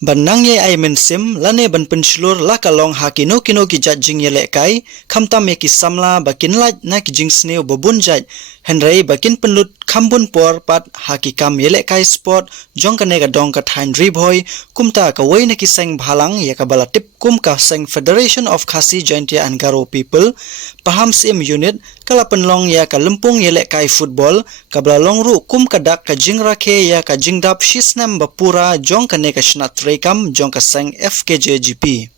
Banang ye ai men sim lane ban penslur la kalong ha kino ki jat jing ye lekai khamtam ye ki samla bakin laj na ki jing sneu bobun jat henrei bakin penlut khambun por pat ha ki kam ye lekai sport jong ka ne ga dong ka thain ri bhoi kumta ka wei na ki seng bhalang ye ka bala tip kum ka seng Federation of Khasi Jaintia and Garo People paham sim unit kala penlong ya ka lempung ye lekai football ka bala long ru kum ka dak ka jing rakhe ya ka jing dap shisnam bapura jong ka ne ka shnat rekam jong ka seng FKJGP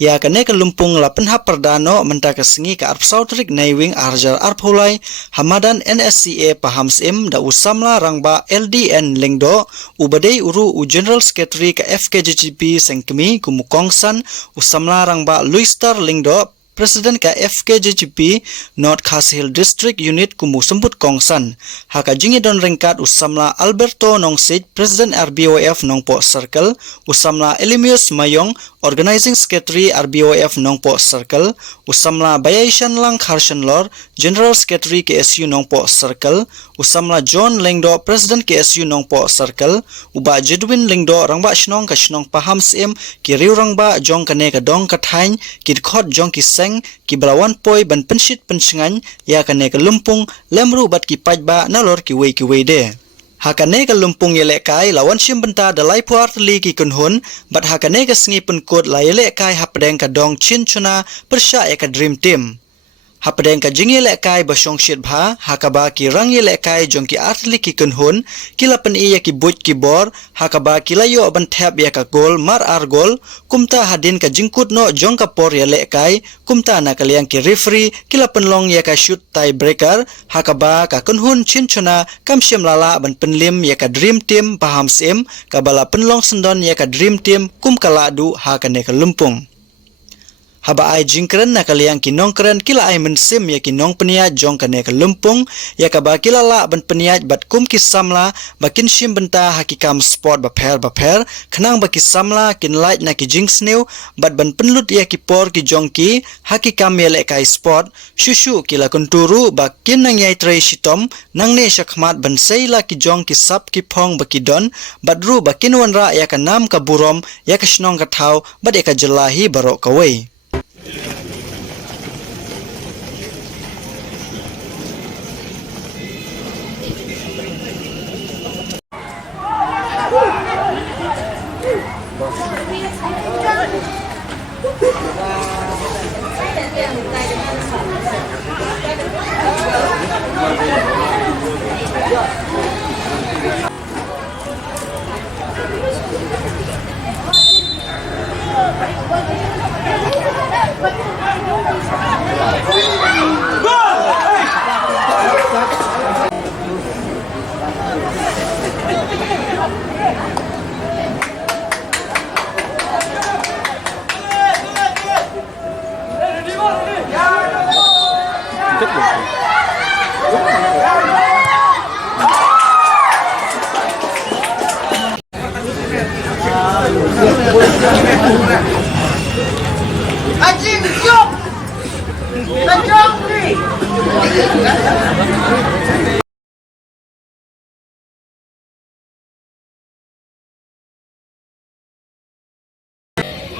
ya ka ne ka lumpung la penha perdano menta ka sengi ka arp sautrik naiwing arjar arpholai hamadan NSCA paham sim da usamla rangba LDN lengdo ubadei uru u general secretary ka FKJGP sengkemi kumukongsan usamla rangba Luistar lengdo President ka FKJGP North Khasi Hill District Unit kumu sembut kongsan haka jingi don ringkat usamla Alberto Nongsit President RBOF Nongpo Circle usamla Elimius Mayong Organizing Secretary RBOF Nongpo Circle usamla Bayaishan Lang Kharshan Lor General Secretary KSU Nongpo Circle usamla John Lengdo President KSU Nongpo Circle uba Jedwin Lengdo rangba shnong ka shnong paham sim ki riu rangba jong kane ka dong ka thain ki khot jong ki seng ki balawan poi ban penshit pensingan ya kane ka lumpung lemru bat ki pajba nalor ki wei de hakane ka lumpung yele kai lawan sim benta dalai puart li ki kunhun bat hakane ka sengi penkut la yele kai hapdeng ka dong chin chuna persya ya ka dream team hapdeng ka jingi le kai basong shit bha hakaba ki rang ye le kai jong ki atli ki kunhun kila pen iya ki buj ki bor hakaba kila yo ban thap ya ka gol mar ar gol kumta hadin ka jingkut no jong ka por ye le kai kumta na kaliang ki referee kila pen long ya ka shoot tie breaker hakaba ka kunhun chin chuna kam syam lala ban penlim ya ka dream team paham sim ka bala penlong sendon ya ka dream team kum kala du hakane ka lumpung haba ai jingkren na kaliang kinong kren kila ai mensim ya kinong peniat jong kane ka lumpung ya ka ba kila la ban peniat bat kum ki samla bakin shim benta hakikam sport bapher khnang ba ki samla kin light na ki jingsneu bat ban penlut ya ki por ki jong ki hakikam mele kai sport shushu kila kunturu ba kin nang yai trei shitom nang ne shakhmat ban seila ki jong ki sap ki phong ba ki don bat ru ba kin wanra ya ka nam ka burom ya ka shnong ka thau bat ya ka jelahi barok ka wei Anjing, jom! Jom ni!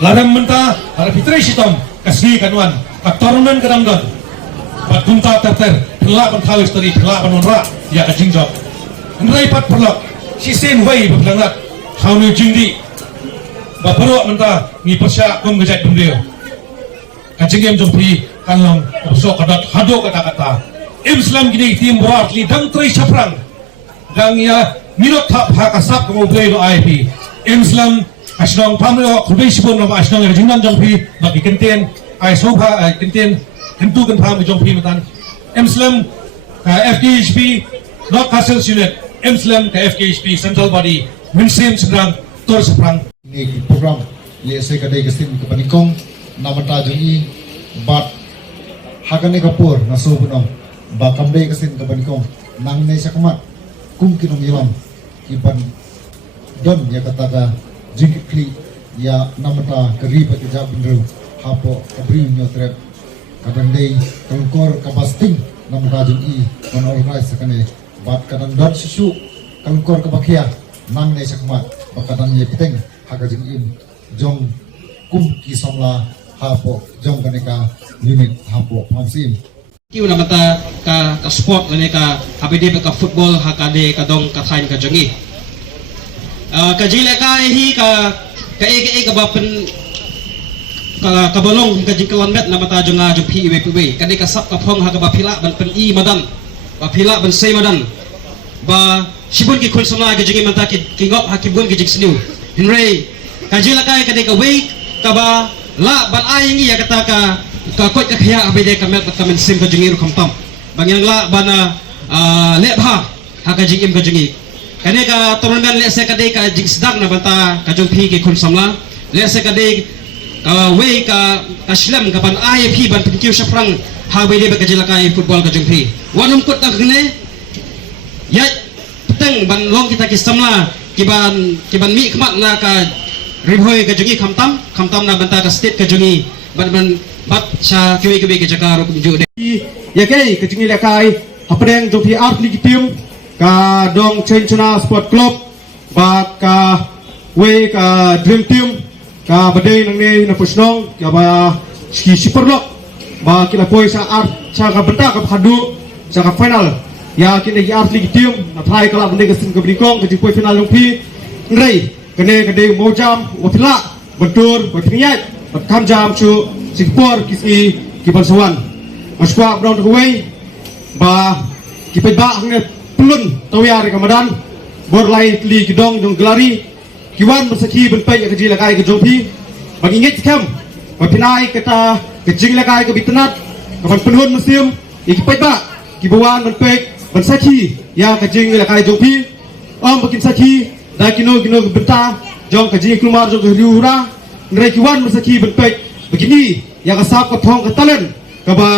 Larang mentah, harap fitri sitom, kasih kanuan, kaktorunan kedamdon, bat gunta terter, pelak bentawis tadi, pelak benonrak, ya kajing job. Nrai pat perlok, sisen wei berpelangat, haunu jingdi, baperok mentah, ni persyak kum gejat bendil. Kajing yang jompi, kalong, besok kadat, hado kata-kata. Islam gini tim buat li dang teri saprang, dang ya minot tak hakasap pengobrol do IP. Islam asnong pamlo khulbe sibon no asnong rejingnan jongpi bagi kenten ai soba ai kenten hentu kan pam jongpi matan Islam FKHP North Khasi Unit Islam FKHP Central Body minsim sedang tor seprang ini program ye se kadai kestin ke panikong namata jungi bat hagane kapur naso bunong ba kambe kestin ke panikong nang ne sakmat kum kinong ilam kipan don ya kataga jingkli ya namata keri pakija bendru hapo kabri nyotrep kadang dei kelkor kabasting namata jungi on organize sakane bat kadang dot susu kelkor kabakia nang nei sakmat bakadang ye peteng haga jing im jong kum ki somla hapo jong kaneka unit hapo phamsim kiu na mata ka sport lane ka habide ka football hakade ka dong ka thain ka jangi ka jile ka hi ka e ka bapen ka bolong ka jingkalan met na mata jonga jong pi we kade ka sap ka phong ha ka ba phila ban pen i madan ba phila ban sei madan ba sibun ki khul sama ka jangi mata ki ngop ha ki bun ki jiksniu hinrei ka jile ka kade ka we ka ba la ban ai ngi ya kata ka kot ka khaya habide ka met ka men sim ka jangi ru khamtam bangyang la bana lebha ha ka jingim ka jangi kane ka tournament le se kade ka jingsdak na banta ka jong pi ki khul samla le se kade ka we ka slam ka ban ai pi ban pinkiu saprang ha be de ka jila kai football ka jong pi wanum kut tak ne ya peteng ban long kita ki samla kiban mi khmat na ka ribhoi ka jongi khamtam na banta ka state ka jongi ban bat cha kiwi ka jaka ro ju de ya kai ka jongi la kai hapdeng jong pi art league team ka dong Chenchuna Sport Club ba ka we ka dream team ka badai nang ne na pusnong ka ba ski superlock ba kila poi sa art sa ka benta ka phadu sa ka final ya kini art league team na thai ka la bende ka sim ka bringkong ka ji poi final long pi ngrei kene ka de mo jam wa phila bentur wa phniat ba kam jam chu Singapore kisi ki bansawan maswa brown ka we ba ki pe ba ngne pelun tawya re kamadan borlai li kidong jong gelari kiwan bersaki benpai ke jila kai ke jopi bagi ngit kam pinai kata ke jila kai ke bitnat kapan penhun musim iki pai ba kibuan benpai bersaki ya ke jila kai jopi bakin saki da kino benta jong ke jing kelumar jong ke riura ngai kiwan bersaki benpai begini ya kasap ke thong ke talen ke ba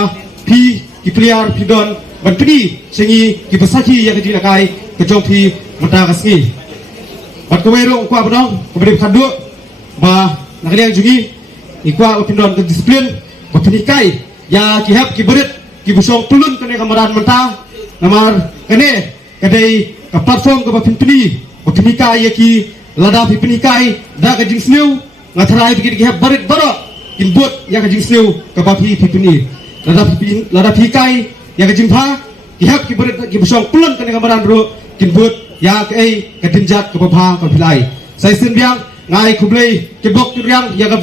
pi ki pliar pidon ban pidi sengi ki besaki ya ke jila kai ke jopi mata kasngi bat kawero ko abdong ko beri khadu ba nakaliang jungi ikwa opindon ke disiplin ba penikai ya ki hap ki berit ki busong pulun kene kamaran menta namar kene kadai ka platform ke ba pinpini ba penikai ya ki lada penikai da ka jingsniu ngathrai bi ki hap berit baro in bot ya ka jingsniu ka ba pini lada penikai ya ka jingpha ki hap ki berit ki busong pulun kene kamaran ro kin bot ya ke dinjat ke babha ke bilai sai sin biang ngai kublei ke bok yang ya ka